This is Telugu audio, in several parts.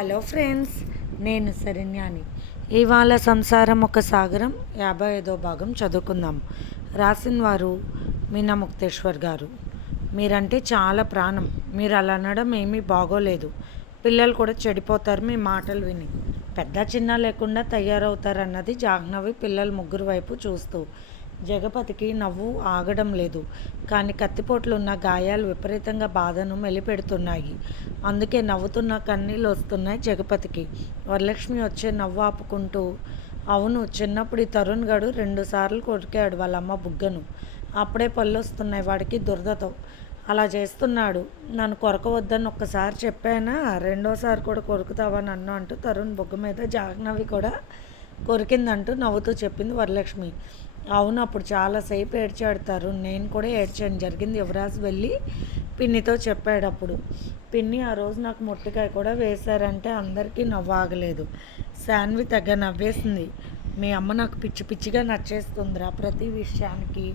హలో ఫ్రెండ్స్ నేను సరణ్యాని ఇవాళ సంసారం ఒక సాగరం యాభై ఐదో భాగం చదువుకుందాం. రాసిన వారు మీనా ముక్తేశ్వర్ గారు. మీరంటే చాలా ప్రాణం. మీరు అలా అనడం ఏమీ బాగోలేదు. పిల్లలు కూడా చెడిపోతారు మీ మాటలు విని. పెద్ద చిన్న లేకుండా తయారవుతారన్నది జాహ్నవి పిల్లలు ముగ్గురు వైపు చూస్తూ. జగపతికి నవ్వు ఆగడం లేదు. కానీ కత్తిపోట్లున్న గాయాలు విపరీతంగా బాధను మెలిపెడుతున్నాయి. అందుకే నవ్వుతున్న కన్నీళ్ళు వస్తున్నాయి జగపతికి. వరలక్ష్మి వచ్చే నవ్వు ఆపుకుంటూ అవును చిన్నప్పుడు ఈ తరుణ్ గడు రెండు సార్లు కొరికాడు వాళ్ళ అమ్మ బుగ్గను. అప్పుడే పళ్ళు వస్తున్నాయి వాడికి దురదతో. అలా చేస్తున్నాడు. నన్ను కొరకవద్దని ఒక్కసారి చెప్పానా? రెండోసారి కూడా కొరుకుతావా నన్ను అంటూ తరుణ్ బుగ్గ మీద జాహ్నవి కూడా కొరికిందంటూ నవ్వుతూ చెప్పింది వరలక్ష్మి. అవును అప్పుడు చాలాసేపు ఏడ్చాడు తరుణ్ నేను కూడా ఏడ్చాను. జరిగింది యువరాజ్ వెళ్ళి పిన్నితో చెప్పాడు అప్పుడు. పిన్ని ఆ రోజు నాకు మొట్టికాయ కూడా వేశారంటే అందరికీ నవ్వాగలేదు శాన్వి తగ్గ నవ్వేసింది. మీ అమ్మ నాకు పిచ్చి పిచ్చిగా నచ్చేస్తుందిరా. ప్రతి విషయానికి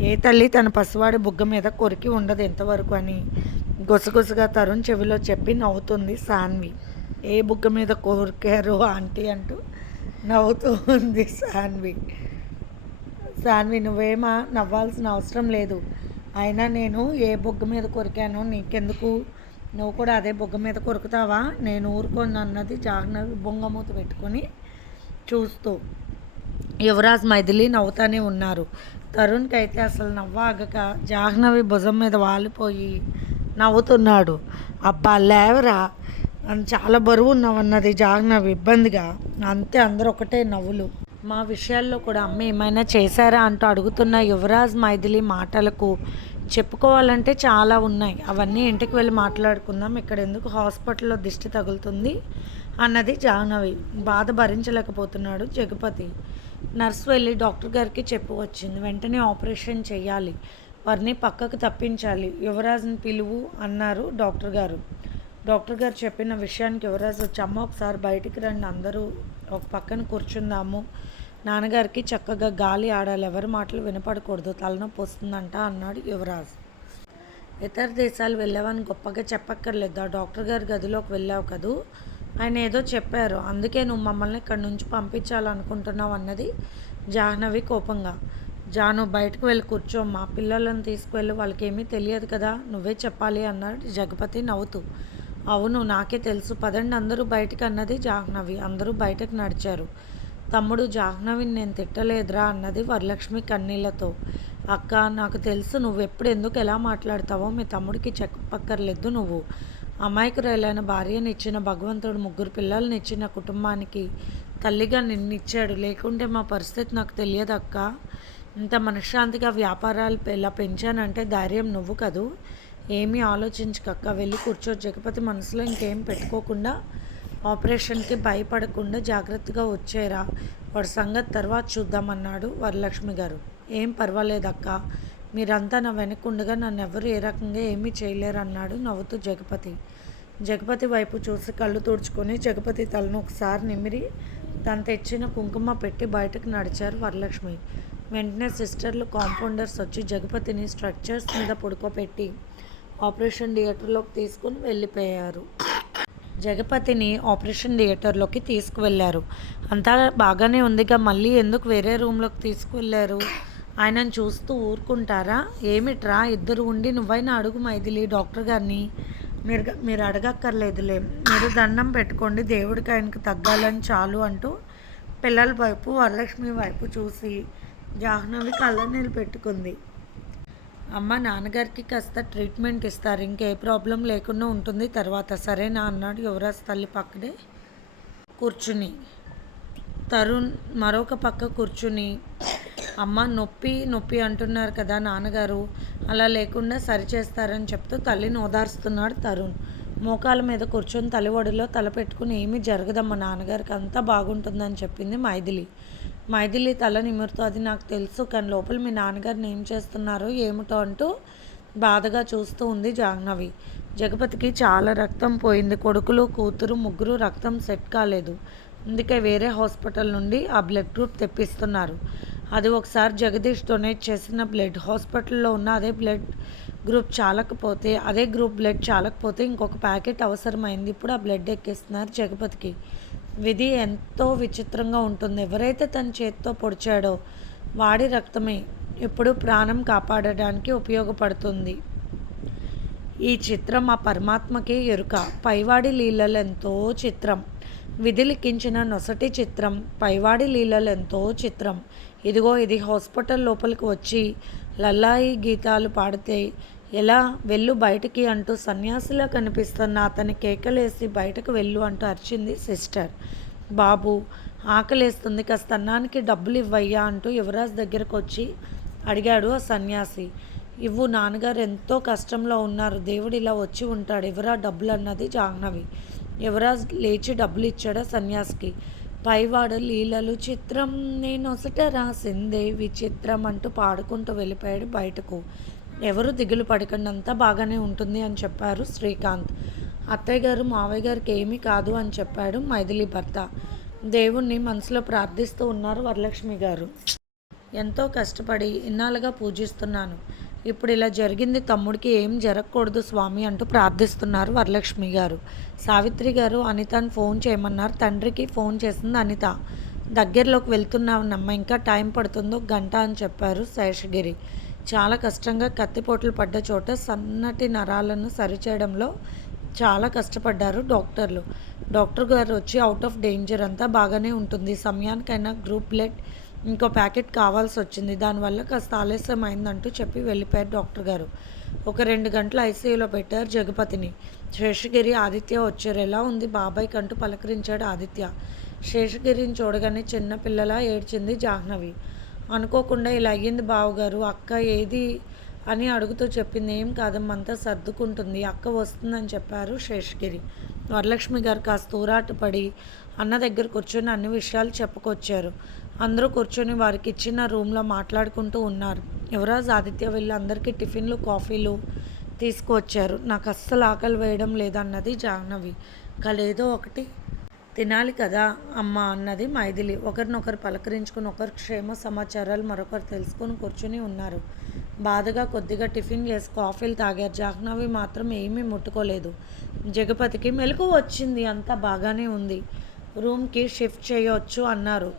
ఏ తల్లి తన పసివాడి బుగ్గ మీద కొరికి ఉండదు ఎంతవరకు అని గుసగుసగా తరుణ్ చెవిలో చెప్పి నవ్వుతుంది సాన్వి ఏ బుగ్గ మీద కోరికారు ఆంటీ అంటూ నవ్వుతూ ఉంది సాన్వి సాన్వి నువ్వేమా నవ్వాల్సిన అవసరం లేదు. అయినా నేను ఏ బొగ్గ మీద కొరికానో నీకెందుకు? నువ్వు కూడా అదే బొగ్గ మీద కొరుకుతావా? నేను ఊరుకోను అన్నది జాహ్నవి బొంగమూత పెట్టుకొని చూస్తూ. యువరాజ్ మైథిలి నవ్వుతానే ఉన్నారు. తరుణ్కి అయితే అసలు నవ్వాగక జాహ్నవి భుజం మీద వాలిపోయి నవ్వుతున్నాడు. అబ్బా లేవరా? అని చాలా బరువు ఉన్నావన్నది జాహ్నవి. ఇబ్బందిగా. అంతే అందరూ ఒకటే నవ్వులు. మా విషయాల్లో కూడా అమ్మ ఏమైనా చేశారా అంటూ అడుగుతున్న యువరాజ్ మైథిలి మాటలకు చెప్పుకోవాలంటే చాలా ఉన్నాయి. అవన్నీ ఇంటికి వెళ్ళి మాట్లాడుకుందాం. ఇక్కడ ఎందుకు హాస్పిటల్లో దిష్టి తగులుతుంది అన్నది జాహ్నవి బాధ భరించలేకపోతున్నాడు జగపతి. నర్సు వెళ్ళి డాక్టర్ గారికి చెప్పు వచ్చింది. వెంటనే ఆపరేషన్ చేయాలి వారిని పక్కకు తప్పించాలి. యువరాజ్ని పిలువు అన్నారు డాక్టర్ గారు. డాక్టర్ గారు చెప్పిన విషయానికి యువరాజ్ వచ్చి అమ్మ ఒకసారి బయటికి రండి. అందరూ ఒక పక్కన కూర్చుందాము. నాన్నగారికి చక్కగా గాలి ఆడాలి ఎవరి మాటలు వినపడకూడదు తలనొప్పి వస్తుందంట అన్నాడు యువరాజ్. ఇతర దేశాలు వెళ్ళావని గొప్పగా చెప్పక్కర్లేదు ఆ డాక్టర్ గారి గదిలోకి వెళ్ళావు కదూ? ఆయన ఏదో చెప్పారు అందుకే నువ్వు మమ్మల్ని ఇక్కడి నుంచి పంపించాలనుకుంటున్నావు అన్నది జాహ్నవి కోపంగా. జాను బయటకు వెళ్ళి కూర్చో మా పిల్లలను తీసుకువెళ్ళి వాళ్ళకి ఏమీ తెలియదు కదా నువ్వే చెప్పాలి అన్నాడు జగపతి నవ్వుతూ. అవును నాకే తెలుసు పదండి అందరూ బయటకు అన్నది జాహ్నవి అందరూ బయటకు నడిచారు. తమ్ముడు జాహ్నవిని నేను తిట్టలేదురా అన్నది వరలక్ష్మి కన్నీళ్ళతో. అక్క నాకు తెలుసు నువ్వు ఎప్పుడు ఎందుకు ఎలా మాట్లాడతావో మీ తమ్ముడికి చెప్పక్కర్లేదు నువ్వు. అమాయకురాలైన భార్యని ఇచ్చిన భగవంతుడు ముగ్గురు పిల్లల్ని ఇచ్చిన కుటుంబానికి తల్లిగా నిన్నిచ్చాడు. లేకుంటే మా పరిస్థితి నాకు తెలియదు అక్క. ఇంత మనశ్శాంతిగా వ్యాపారాలు ఇలా పెంచానంటే ధైర్యం నువ్వు కదూ? ఏమీ ఆలోచించకక్క. వెళ్ళి కూర్చో. జగపతి మనసులో ఇంకేం పెట్టుకోకుండా ఆపరేషన్కి భయపడకుండా జాగ్రత్తగా వచ్చేరా. వాడి సంగతి తర్వాత చూద్దామన్నాడు వరలక్ష్మి గారు. ఏం పర్వాలేదక్క. మీరంతా నా వెనకుండగా నన్ను ఎవరు ఏ రకంగా ఏమీ చేయలేరు అన్నాడు నవ్వుతూ జగపతి. జగపతి వైపు చూసి కళ్ళు తుడుచుకొని జగపతి తలను ఒకసారి నిమిరి తను తెచ్చిన కుంకుమ పెట్టి బయటకు నడిచారు వరలక్ష్మి. వెంటనే సిస్టర్లు కాంపౌండర్స్ వచ్చి జగపతిని స్ట్రక్చర్స్ మీద పడుకోబెట్టి ఆపరేషన్ థియేటర్లోకి తీసుకుని వెళ్ళిపోయారు. జగపతిని ఆపరేషన్ థియేటర్లోకి తీసుకువెళ్ళారు. అంతా బాగానే ఉందిగా మళ్ళీ ఎందుకు వేరే రూమ్లోకి తీసుకువెళ్ళారు? ఆయనను చూస్తూ ఊరుకుంటారా? ఏమిట్రా ఇద్దరు ఉండి నువ్వైనా అడుగు మైథిలి డాక్టర్ గారిని. మీరు మీరు అడగక్కర్లేదులే. మీరు దండం పెట్టుకోండి దేవుడికి ఆయనకు తగ్గాలని చాలు అంటూ పిల్లల వైపు వరలక్ష్మి వైపు చూసి జాహ్నవి కళ్ళనీళ్ళు పెట్టుకుంది. అమ్మ నాన్నగారికి కాస్త ట్రీట్మెంట్ ఇస్తారు. ఇంకే ప్రాబ్లం లేకుండా ఉంటుంది. తర్వాత సరేనా అన్నాడు యువరాజ్ తల్లి పక్కనే. కూర్చుని. తరుణ్ మరొక పక్క కూర్చుని. అమ్మ నొప్పి నొప్పి అంటున్నారు కదా నాన్నగారు. అలా లేకుండా సరిచేస్తారని చెప్తూ తల్లిని ఓదార్స్తున్నాడు తరుణ్. మోకాల మీద కూర్చొని తలవడిలో తలపెట్టుకుని తల పెట్టుకుని ఏమీ జరగదమ్మా నాన్నగారికి అంతా బాగుంటుందని చెప్పింది మైథిలి. మైథిలి తల నిమురుతూ అది నాకు తెలుసు కానీ లోపల మీ నాన్నగారిని ఏం చేస్తున్నారో ఏమిటో అంటూ బాధగా చూస్తూ ఉంది జాహ్నవి. జగపతికి చాలా రక్తం పోయింది. కొడుకులు కూతురు ముగ్గురు రక్తం సెట్ కాలేదు. అందుకే వేరే హాస్పిటల్ నుండి ఆ బ్లడ్ గ్రూప్ తెప్పిస్తున్నారు. అది ఒకసారి జగదీష్ డొనేట్ చేసిన బ్లడ్ హాస్పిటల్లో ఉన్న అదే బ్లడ్ గ్రూప్ చాలకపోతే అదే గ్రూప్ బ్లడ్ చాలకపోతే ఇంకొక ప్యాకెట్ అవసరమైంది. ఇప్పుడు ఆ బ్లడ్ ఎక్కిస్తున్నారు జగపతికి. విధి ఎంతో విచిత్రంగా ఉంటుంది. ఎవరైతే తన చేతితో పొడిచాడో వాడి రక్తమే ఇప్పుడు ప్రాణం కాపాడడానికి ఉపయోగపడుతుంది. ఈ చిత్రం ఆ పరమాత్మకే ఎరుక. పైవాడి లీలలెంతో చిత్రం. విధి లిఖించిన నొసటి చిత్రం. పైవాడి లీలలెంతో చిత్రం. ఇదిగో ఇది హాస్పిటల్ లోపలికి వచ్చి లల్లాయి గీతాలు పాడితే ఎలా వెళ్ళు బయటికి అంటూ సన్యాసిలా కనిపిస్తున్న అతని కేకలేసి బయటకు వెళ్ళు అంటూ అరిచింది సిస్టర్. బాబు ఆకలేస్తుంది కాస్త అన్నానికి డబ్బులు ఇవ్వయ్యా అంటూ యువరాజ్ దగ్గరకు వచ్చి అడిగాడు ఆ సన్యాసి. ఇవ్వు నాన్నగారు ఎంతో కష్టంలో ఉన్నారు దేవుడు ఇలా వచ్చి ఉంటాడు ఎవరా డబ్బులు అన్నది జాహ్నవి. యువరాజ్ లేచి డబ్బులు ఇచ్చాడు ఆ సన్యాసికి. పైవాడు లీలలు చిత్రం నేను ఒసట రాసిందే విచిత్రం అంటూ పాడుకుంటూ వెళ్ళిపోయాడు బయటకు. ఎవరు దిగులు పడకండి అంతా బాగానే ఉంటుంది అని చెప్పారు శ్రీకాంత్. అత్తయ్య గారు మావయ్య గారికి ఏమీ కాదు అని చెప్పాడు మైథిలి భర్త. దేవుణ్ణి మనసులో ప్రార్థిస్తూ ఉన్నారు వరలక్ష్మి గారు. ఎంతో కష్టపడి ఇన్నాళ్ళుగా పూజిస్తున్నాను. ఇప్పుడు ఇలా జరిగింది తమ్ముడికి ఏం జరగకూడదు స్వామి అంటూ ప్రార్థిస్తున్నారు వరలక్ష్మి గారు. సావిత్రి గారు అనితను ఫోన్ చేయమన్నారు. తండ్రికి ఫోన్ చేసింది అనిత. దగ్గరలోకి వెళ్తున్నామన్నమ్మ ఇంకా టైం పడుతుందో గంట అని చెప్పారు శేషగిరి. చాలా కష్టంగా కత్తిపోట్లు పడ్డ చోట సన్నటి నరాలను సరిచేయడంలో చాలా కష్టపడ్డారు డాక్టర్లు. డాక్టర్ గారు వచ్చి అవుట్ ఆఫ్ డేంజర్ అంతా బాగానే ఉంటుంది. సమయానికైనా గ్రూప్ బ్లడ్ ఇంకో ప్యాకెట్ కావాల్సి వచ్చింది దానివల్ల కాస్త ఆలస్యం అయిందంటూ చెప్పి వెళ్ళిపోయారు డాక్టర్ గారు. ఒక రెండు గంటలు ఐసీయూలో పెట్టారు జగపతిని. శేషగిరి ఆదిత్య వచ్చారు. ఎలా ఉంది బాబాయ్ కంటూ పలకరించాడు ఆదిత్య. శేషగిరిని చూడగానే చిన్నపిల్లలా ఏడ్చింది జాహ్నవి. అనుకోకుండా ఇలా అయ్యింది బావగారు. అక్క ఏది అని అడుగుతూ చెప్పింది. ఏం కాదమ్మంతా సర్దుకుంటుంది. అక్క వస్తుందని చెప్పారు శేషగిరి. వరలక్ష్మి గారు కాస్త ఊరాటపడి అన్న దగ్గర కూర్చొని అన్ని విషయాలు చెప్పుకొచ్చారు. అందరూ కూర్చొని వారికి ఇచ్చిన రూమ్లో మాట్లాడుకుంటూ ఉన్నారు. యువరాజ్ ఆదిత్య వెళ్ళి అందరికీ టిఫిన్లు కాఫీలు తీసుకువచ్చారు. నాకు అస్సలు ఆకలి వేయడం లేదన్నది జాహ్నవి. కలేదో ఒకటి తినాలి కదా అమ్మ అన్నది మైథిలి. ఒకరినొకరు పలకరించుకుని ఒకరి క్షేమ సమాచారాలు మరొకరు తెలుసుకుని కూర్చుని ఉన్నారు. బాధగా కొద్దిగా టిఫిన్ చేసి కాఫీలు తాగారు. జాహ్నవి మాత్రం ఏమీ ముట్టుకోలేదు. జగపతికి మెలకు వచ్చింది. అంతా బాగానే ఉంది. రూమ్కి షిఫ్ట్ చేయవచ్చు అన్నారు.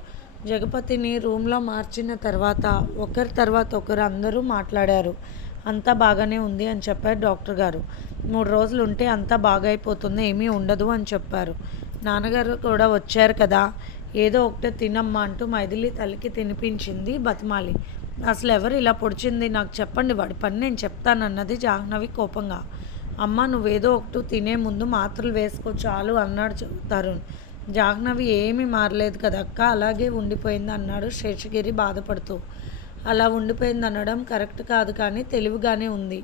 జగపతిని రూమ్లో మార్చిన తర్వాత ఒకరి తర్వాత ఒకరు అందరూ మాట్లాడారు. అంతా బాగానే ఉంది అని చెప్పారు డాక్టర్ గారు. మూడు రోజులు ఉంటే అంతా బాగా అయిపోతుంది ఏమీ ఉండదు అని చెప్పారు. నాన్నగారు కూడా వచ్చారు కదా ఏదో ఒకటే తినమ్మా అంటూ మైథిలి తల్లికి తినిపించింది బతిమాలి. అసలు ఎవరు ఇలా పొడిచింది? నాకు చెప్పండి వాడి పని నేను చెప్తానన్నది జాహ్నవి కోపంగా. అమ్మ నువ్వేదో ఒకటి తినే ముందు మాత్రలు వేసుకో చాలు అన్నాడు తరుణ్. జాహ్నవి ఏమీ మారలేదు కదా అక్క అలాగే ఉండిపోయింది అన్నాడు శేషగిరి బాధపడుతూ. అలా ఉండిపోయింది అనడం కరెక్ట్ కాదు కానీ తెలివిగానే ఉంది.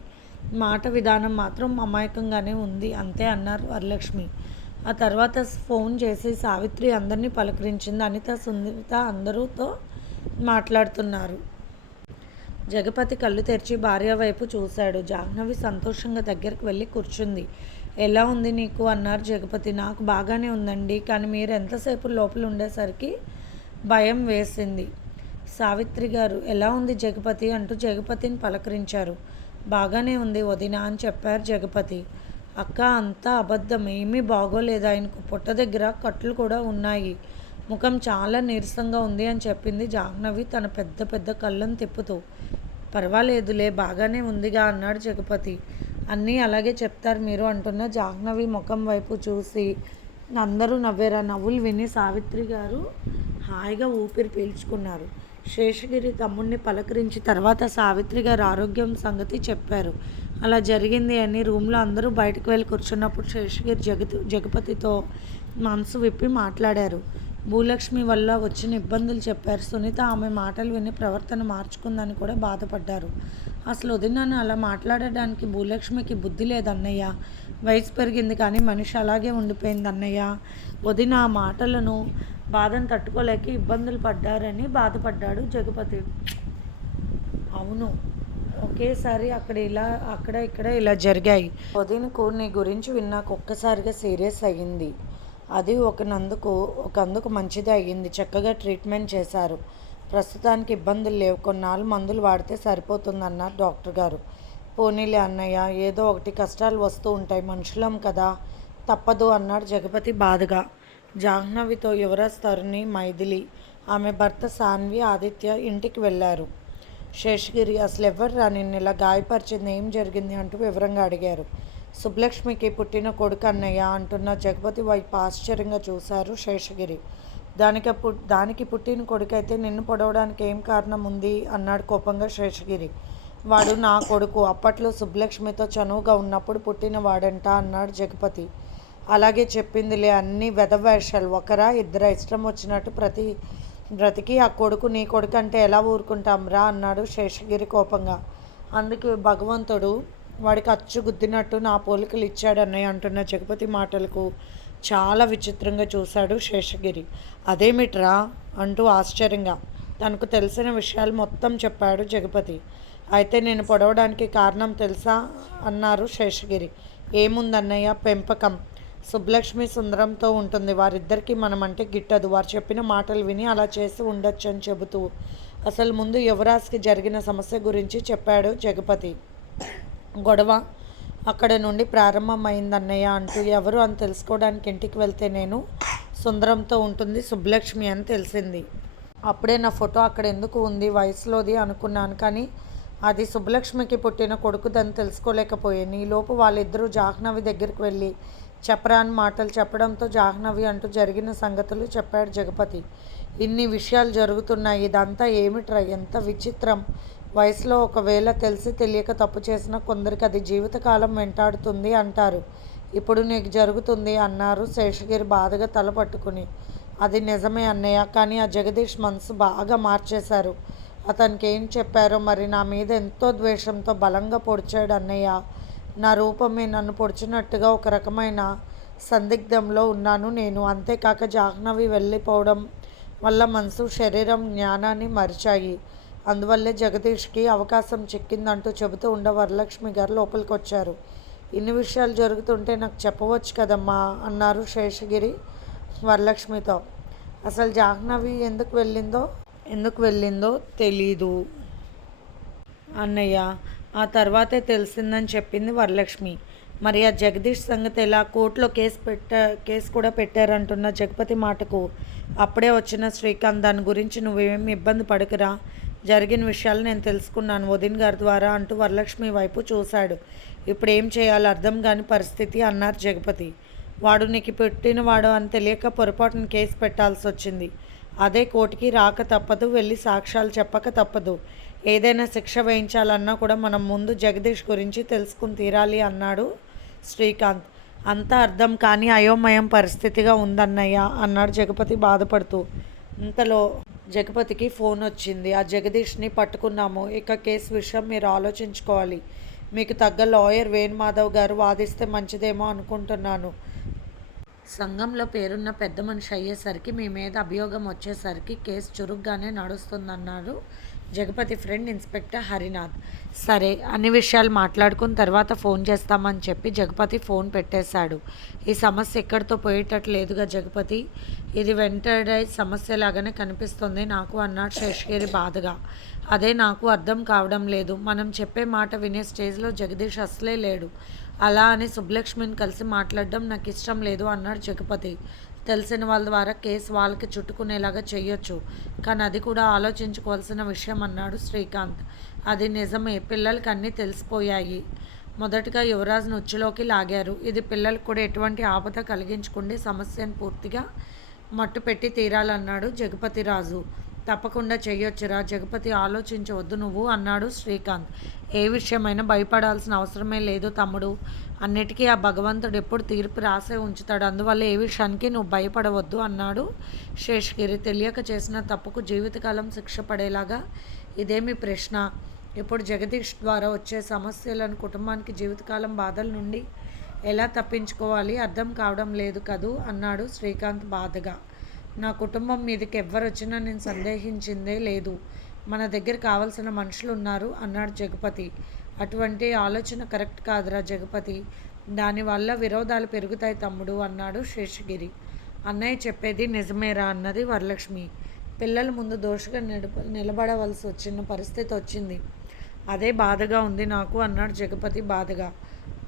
మాట విధానం మాత్రం అమాయకంగానే ఉంది అంతే అన్నారు వరలక్ష్మి. ఆ తర్వాత ఫోన్ చేసి సావిత్రి అందరినీ పలకరించింది అనిత సుందరిత అందరూతో మాట్లాడుతున్నారు. జగపతి కళ్ళు తెరిచి భార్య వైపు చూశాడు. జాహ్నవి సంతోషంగా దగ్గరికి వెళ్ళి కూర్చుంది. ఎలా ఉంది నీకు అన్నారు జగపతి. నాకు బాగానే ఉందండి కానీ మీరు ఎంతసేపు లోపల ఉండేసరికి భయం వేసింది. సావిత్రి గారు ఎలా ఉంది జగపతి అంటూ జగపతిని పలకరించారు. బాగానే ఉంది వదిన అని చెప్పారు జగపతి. అక్క అంతా అబద్ధం ఏమీ బాగోలేదు. ఆయనకు పుట్ట దగ్గర కట్లు కూడా ఉన్నాయి. ముఖం చాలా నీరసంగా ఉంది అని చెప్పింది జాహ్నవి తన పెద్ద పెద్ద కళ్ళను తిప్పుతూ. పర్వాలేదులే బాగానే ఉందిగా అన్నాడు జగపతి. అన్నీ అలాగే చెప్తారు మీరు అంటున్న జాహ్నవి ముఖం వైపు చూసి. అందరూ నవ్వేరా. నవ్వులు విని సావిత్రి గారు హాయిగా ఊపిరి పీల్చుకున్నారు. శేషగిరి తమ్ముడిని పలకరించి తర్వాత సావిత్రి గారు ఆరోగ్యం సంగతి చెప్పారు. అలా జరిగింది అని రూమ్లో అందరూ బయటకు వెళ్ళి కూర్చున్నప్పుడు శేషగిరి జగతి జగపతితో మనసు విప్పి మాట్లాడారు. భూలక్ష్మి వల్ల వచ్చిన ఇబ్బందులు చెప్పారు. సునీత ఆమె మాటలు విని ప్రవర్తన మార్చుకుందని కూడా బాధపడ్డారు. అసలు వదినాను అలా మాట్లాడడానికి భూలక్ష్మికి బుద్ధి లేదన్నయ్య. వయసు పెరిగింది కానీ మనిషి అలాగే ఉండిపోయింది అన్నయ్య. వదిన ఆ మాటలను బాధను తట్టుకోలేక ఇబ్బందులు పడ్డారని బాధపడ్డాడు జగపతి. అవును ఒకేసారి అక్కడ ఇలా అక్కడ ఇక్కడ ఇలా జరిగాయి. వదినకు నీ గురించి విన్నాక ఒక్కసారిగా సీరియస్ అయ్యింది. అది ఒకనందుకు ఒకందుకు మంచిది అయ్యింది. చక్కగా ట్రీట్మెంట్ చేశారు. ప్రస్తుతానికి ఇబ్బందులు లేవు. కొన్నాళ్ళు మందులు వాడితే సరిపోతుంది అన్నారు డాక్టర్ గారు. పోనీలే అన్నయ్య ఏదో ఒకటి కష్టాలు వస్తూ ఉంటాయి. మనుషులం కదా. తప్పదు అన్నాడు జగపతి బాధగా. జాహ్నవితో యువరాజ్ తరుణి మైథిలి. ఆమె భర్త సాన్వి ఆదిత్య ఇంటికి వెళ్ళారు. శేషగిరి అసలు ఎవరు రా నిన్ను ఇలా గాయపరిచింది? ఏం జరిగింది? అంటూ వివరంగా అడిగారు. సుబ్బలక్ష్మికి పుట్టిన కొడుకు అన్నయ్య అంటున్న జగపతి వైపు ఆశ్చర్యంగా చూశారు శేషగిరి. దానికి దానికి పుట్టిన కొడుకైతే నిన్ను పొడవడానికి ఏం కారణం ఉంది అన్నాడు కోపంగా శేషగిరి వాడు నా కొడుకు అప్పట్లో సుబ్బలక్ష్మితో చనువుగా ఉన్నప్పుడు పుట్టిన వాడంట అన్నాడు జగపతి. అలాగే చెప్పిందిలే అన్ని వెధవేషాలు ఒకరా ఇద్దరా ఇష్టం వచ్చినట్టు ప్రతి బ్రతికి ఆ కొడుకు నీ కొడుకు అంటే ఎలా ఊరుకుంటాం రా అన్నాడు శేషగిరి కోపంగా. అందుకే భగవంతుడు వాడికి అచ్చు గుద్దినట్టు నా పోలికలు ఇచ్చాడు అన్నయ్య అంటున్న జగపతి మాటలకు చాలా విచిత్రంగా చూశాడు శేషగిరి. అదేమిట్రా? అంటూ ఆశ్చర్యంగా. తనకు తెలిసిన విషయాలు మొత్తం చెప్పాడు జగపతి. అయితే నేను పొడవడానికి కారణం తెలుసా? అన్నారు శేషగిరి. ఏముందన్నయ్య? పెంపకం. సుబ్బలక్ష్మి సుందరంతో ఉంటుంది. వారిద్దరికీ మనం అంటే గిట్టదు. వారు చెప్పిన మాటలు విని అలా చేసి ఉండొచ్చు అని చెబుతూ అసలు ముందు యువరాజ్కి జరిగిన సమస్య గురించి చెప్పాడు జగపతి. గొడవ. అక్కడ నుండి ప్రారంభమైందన్నయ్య అంటూ ఎవరు అని తెలుసుకోవడానికి ఇంటికి వెళ్తే నేను సుందరంతో ఉంటుంది సుబ్బలక్ష్మి అని తెలిసింది. అప్పుడే నా ఫోటో అక్కడ ఎందుకు ఉంది? వయసులోది అనుకున్నాను కానీ అది సుబ్బలక్ష్మికి పుట్టిన కొడుకుదని తెలుసుకోలేకపోయాను. ఈలోపు వాళ్ళిద్దరూ జాహ్నవి దగ్గరికి వెళ్ళి చెప్పరాని మాటలు చెప్పడంతో జాహ్నవి అంటూ జరిగిన సంగతులు చెప్పాడు జగపతి. ఇన్ని విషయాలు జరుగుతున్నాయి. ఇదంతా ఏమిట్రా? ఎంత విచిత్రం! వయసులో ఒకవేళ తెలిసి తెలియక తప్పు చేసిన కొందరికి అది జీవితకాలం వెంటాడుతుంది అంటారు. ఇప్పుడు నీకు జరుగుతుంది అన్నారు శేషగిరి బాధగా తల పట్టుకుని. అది నిజమే అన్నయ్య కానీ ఆ జగదీష్ మనసు బాగా మార్చేశారు. అతనికి ఏం చెప్పారో మరి నా మీద ఎంతో ద్వేషంతో బలంగా పొడిచాడు అన్నయ్య. నా రూపమే నన్ను పొడిచినట్టుగా ఒక రకమైన సందిగ్ధంలో ఉన్నాను నేను. అంతేకాక జాహ్నవి వెళ్ళిపోవడం వల్ల మనసు శరీరం జ్ఞానాన్ని మరిచాయి. అందువల్లే జగదీష్కి అవకాశం చిక్కిందంటూ చెబుతూ ఉండ వరలక్ష్మి గారు లోపలికి వచ్చారు ఇన్ని విషయాలు జరుగుతుంటే నాకు చెప్పవచ్చు కదమ్మా అన్నారు శేషగిరి వరలక్ష్మితో. అసలు జాహ్నవి ఎందుకు వెళ్ళిందో? ఎందుకు వెళ్ళిందో తెలీదు. అన్నయ్య ఆ తర్వాతే తెలిసిందని చెప్పింది వరలక్ష్మి. మరి ఆ జగదీష్ సంగతి ఎలా? కోర్టులో కేసు పెట్ట కేసు కూడా పెట్టారంటున్న జగపతి మాటకు. అప్పుడే వచ్చిన శ్రీకాంత్ దాని గురించి నువ్వేమి ఇబ్బంది పడకురా? జరిగిన విషయాలు నేను తెలుసుకున్నాను. వదిన్ గారి ద్వారా అంటూ వరలక్ష్మి వైపు చూశాడు. ఇప్పుడు ఏం చేయాలో అర్థం కాని పరిస్థితి అన్నారు జగపతి. వాడు నీకు పెట్టినవాడు అని తెలియక పొరపాటున కేసు పెట్టాల్సి వచ్చింది. అదే కోర్టుకి రాక తప్పదు వెళ్ళి సాక్ష్యాలు చెప్పక తప్పదు. ఏదైనా శిక్ష వేయించాలన్నా కూడా మనం ముందు జగదీష్ గురించి తెలుసుకుని తీరాలి అన్నాడు శ్రీకాంత్. అంతా అర్థం కానీ అయోమయం పరిస్థితిగా ఉందన్నయ్య అన్నాడు జగపతి బాధపడుతూ. ఇంతలో జగపతికి ఫోన్ వచ్చింది. ఆ జగదీష్ని పట్టుకున్నాము. ఇక కేసు విషయం మీరు ఆలోచించుకోవాలి. మీకు తగ్గ లాయర్ వేణుమాధవ్ గారు వాదిస్తే మంచిదేమో అనుకుంటున్నాను. సంఘంలో పేరున్న పెద్ద మనిషి అయ్యేసరికి మీ మీద అభియోగం వచ్చేసరికి కేసు చురుగ్గానే నడుస్తుందన్నారు జగపతి ఫ్రెండ్ ఇన్స్పెక్టర్ హరినాథ్. సరే అన్ని విషయాలు మాట్లాడుకున్న తర్వాత ఫోన్ చేస్తామని చెప్పి జగపతి ఫోన్ పెట్టేశాడు. ఈ సమస్య ఎక్కడితో పోయేటట్టు లేదుగా జగపతి. ఇది వెంటనే సమస్య లాగానే కనిపిస్తుంది నాకు అన్నాడు శేషగిరి బాధగా. అదే నాకు అర్థం కావడం లేదు. మనం చెప్పే మాట వినే స్టేజ్లో జగదీష్ అసలే లేడు. అలా అని సుబ్బలక్ష్మిని కలిసి మాట్లాడడం నాకు ఇష్టం లేదు అన్నాడు జగపతి. తెలిసిన వాళ్ళ ద్వారా కేసు వాళ్ళకి చుట్టుకునేలాగా చేయొచ్చు. కానీ అది కూడా ఆలోచించుకోవాల్సిన విషయం అన్నాడు శ్రీకాంత్. అది నిజమే పిల్లలకి అన్నీ తెలిసిపోయాయి. మొదటగా యువరాజ్ను ఉచ్చులోకి లాగారు. ఇది పిల్లలకు కూడా ఎటువంటి ఆపద కలిగించకుండా సమస్యను పూర్తిగా మట్టుపెట్టి తీరాలన్నాడు జగపతి రాజు తప్పకుండా చేయొచ్చురా జగపతి ఆలోచించవద్దు నువ్వు అన్నాడు శ్రీకాంత్. ఏ విషయమైనా భయపడాల్సిన అవసరమే లేదు తమ్ముడు. అన్నిటికీ ఆ భగవంతుడు ఎప్పుడు తీర్పు రాసే ఉంచుతాడు. అందువల్ల ఏ విషయానికి నువ్వు భయపడవద్దు అన్నాడు శేషగిరి. తెలియక చేసిన తప్పుకు జీవితకాలం శిక్ష పడేలాగా ఇదేమి ప్రశ్న. ఇప్పుడు జగదీష్ ద్వారా వచ్చే సమస్యలను కుటుంబానికి జీవితకాలం బాధల నుండి ఎలా తప్పించుకోవాలి? అర్థం కావడం లేదు కదూ? అన్నాడు శ్రీకాంత్ బాధగా. నా కుటుంబం మీదకి ఎవ్వరు వచ్చినా నేను సందేహించిందే లేదు. మన దగ్గర కావలసిన మనుషులు ఉన్నారు అన్నాడు జగపతి. అటువంటి ఆలోచన కరెక్ట్ కాదురా జగపతి. దానివల్ల విరోధాలు పెరుగుతాయి తమ్ముడు అన్నాడు శేషగిరి. అన్నయ్య చెప్పేది నిజమేరా అన్నది వరలక్ష్మి. పిల్లల ముందు దోషగా నిలబ నిలబడవలసి వచ్చిన పరిస్థితి వచ్చింది. అదే బాధగా ఉంది నాకు అన్నాడు జగపతి బాధగా.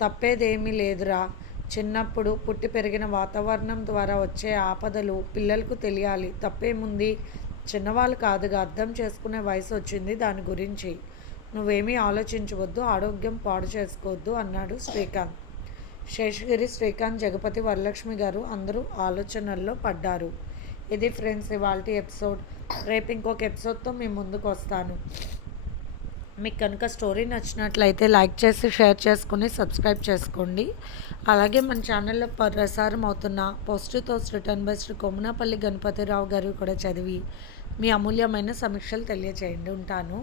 తప్పేదేమీ లేదురా. చిన్నప్పుడు పుట్టి పెరిగిన వాతావరణం ద్వారా వచ్చే ఆపదలు పిల్లలకు తెలియాలి. తప్పేముంది? చిన్నవాళ్ళు కాదుగా అర్థం చేసుకునే వయసు వచ్చింది దాని గురించి. నువ్వేమీ ఆలోచించవద్దు ఆరోగ్యం పాడు చేసుకోవద్దు అన్నాడు శ్రీకాంత్. శేషగిరి శ్రీకాంత్ జగపతి వరలక్ష్మి గారు అందరూ ఆలోచనల్లో పడ్డారు. ఇది ఫ్రెండ్స్ ఇవాళ ఎపిసోడ్. రేపు ఇంకొక ఎపిసోడ్తో మీ ముందుకు వస్తాను. మీకు కనుక స్టోరీ నచ్చినట్లయితే లైక్ చేసి షేర్ చేసుకుని సబ్స్క్రైబ్ చేసుకోండి. అలాగే మన ఛానల్లో ప్రసారం అవుతున్న పోస్ట్ తోస్ రిటర్న్ బై శ్రీ కొమ్మనపల్లి గణపతిరావు గారు కూడా చదివి మీ అమూల్యమైన సమీక్షలు తెలియచేయండి. ఉంటాను.